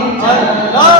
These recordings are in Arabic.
الله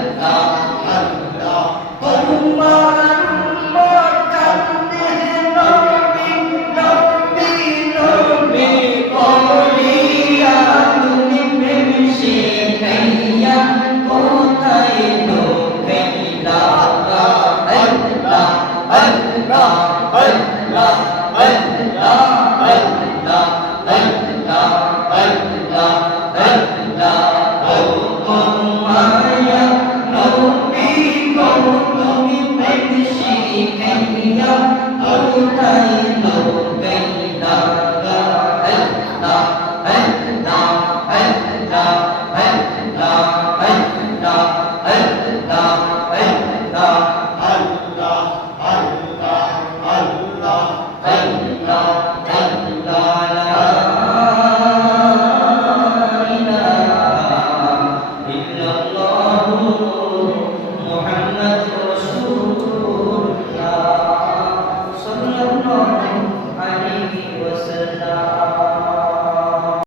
Allah